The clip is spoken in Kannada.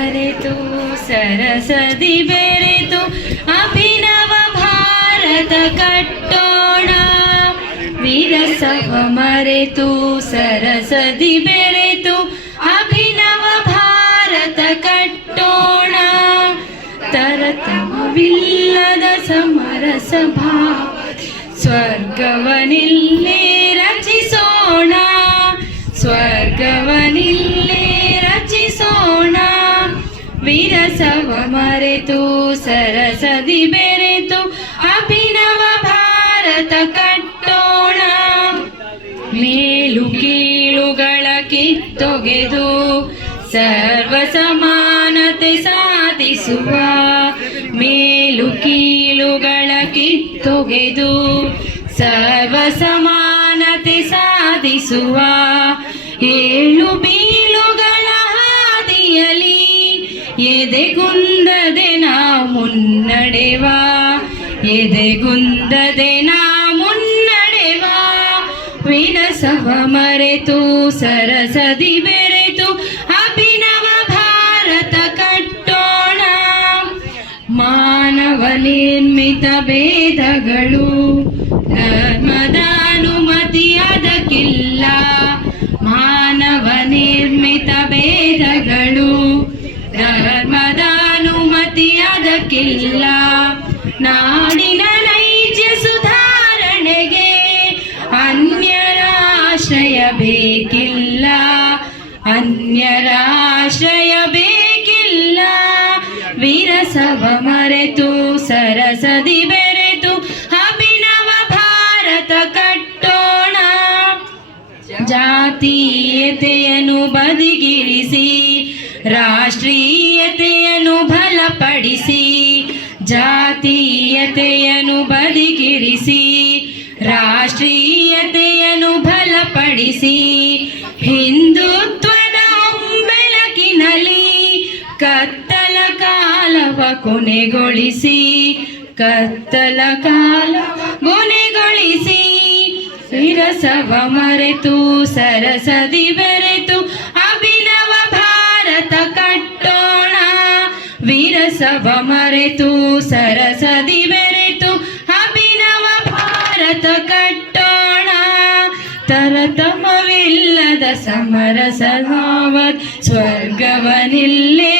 ಮರೆತು ಸರಸದಿ ಬೆರೆತು ಅಭಿನವ ಭಾರತ ಕಟ್ಟೋಣ. ವಿರಸವ ಮರೆತು ಸರಸದಿ ಬೆರೆತು ಅಭಿನವ ಭಾರತ ಕಟ್ಟೋಣ. ತರತಮವಿಲ್ಲದ ಸಮರಸ ಭಾವ ಸ್ವರ್ಗವನಿಲ್ಲೇ ರಚಿಸೋಣ. ಸ್ವರ್ಗವನಿಲ್ಲೇ ರಚಿಸೋಣ. ವಿರಸವ ಮರೆತು ಸರಸದಿ ಬೆರೆತು ಅಭಿನವ ಭಾರತ ಕಟ್ಟೋಣ. ಮೇಲು ಕೀಳುಗಳ ಕಿತ್ತೊಗೆದು ಸರ್ವ ಸಮಾನತೆ ಸಾಧಿಸುವ. ಮೇಲು ಕೀಳುಗಳ ಕಿತ್ತೊಗೆದು ಸರ್ವ ಸಮಾನತೆ ಸಾಧಿಸುವ. ಏಳು ಬೀಳುಗಳ ಹಾದಿಯಲಿ ಎದೆಗುಂದದೆ ನಾ ಮುನ್ನಡೆವ. ಎದೆಗುಂದದೆ ನಾ ಮುನ್ನಡೆವ. ವಿರಸವ ಮರೆತು ಸರಸದಿ ಬೆರೆತು ಅಭಿನವ ಭಾರತ ಕಟ್ಟೋಣ. ಮಾನವ ನಿರ್ಮಿತ ಭೇದಗಳು ಧರ್ಮದ ಅನುಮತಿ ಅದಕ್ಕಿಲ್ಲ. ಮಾನವ ನಿರ್ಮಿತ ಭೇದಗಳು ಧರ್ಮದ ಅನುಮತಿ ಅದಕ್ಕಿಲ್ಲ. ನಾಡಿನ ನೈಜ ಸುಧಾರಣೆಗೆ ಅನ್ಯರ ಆಶ್ರಯ ಬೇಕಿಲ್ಲ. ಅನ್ಯರ ಆಶ್ರಯ ಬೇಕಿಲ್ಲ. ವಿರಸವ ಮರೆತು ಸರಸದಿ ಬೆರೆತು ಅಭಿನವ ಭಾರತ ಕಟ್ಟೋಣ. ಜಾತೀಯತೆಯನ್ನು ಬದಿಗಿರಿಸಿ ರಾಷ್ಟ್ರೀಯತೆಯನ್ನು ಬಲಪಡಿಸಿ. ಜಾತೀಯತೆಯನ್ನು ಬದಿಗಿರಿಸಿ ರಾಷ್ಟ್ರೀಯತೆಯನ್ನು ಬಲಪಡಿಸಿ. ಹಿಂದುತ್ವದ ಬೆಳಕಿನಲ್ಲಿ ಕತ್ತಲ ಕಾಲವ ಕೊನೆಗೊಳಿಸಿ. ಕತ್ತಲ ಕಾಲ ಕೊನೆಗೊಳಿಸಿ. ವಿರಸವ ಮರೆತು ಸರಸದಿ ಬೆರೆತು ಅಭಿನವ ಭಾರತ ಕಟ್ಟೋಣ. ವಿರಸವ ಮರೆತು ಸರಸದಿ ಬೆರೆತು ಅಭಿನವ ಭಾರತ ಕಟ್ಟೋಣ. ತರತಮವಿಲ್ಲದ ಸಮರಸ ಭಾವ ಸ್ವರ್ಗವನಿಲ್ಲೇ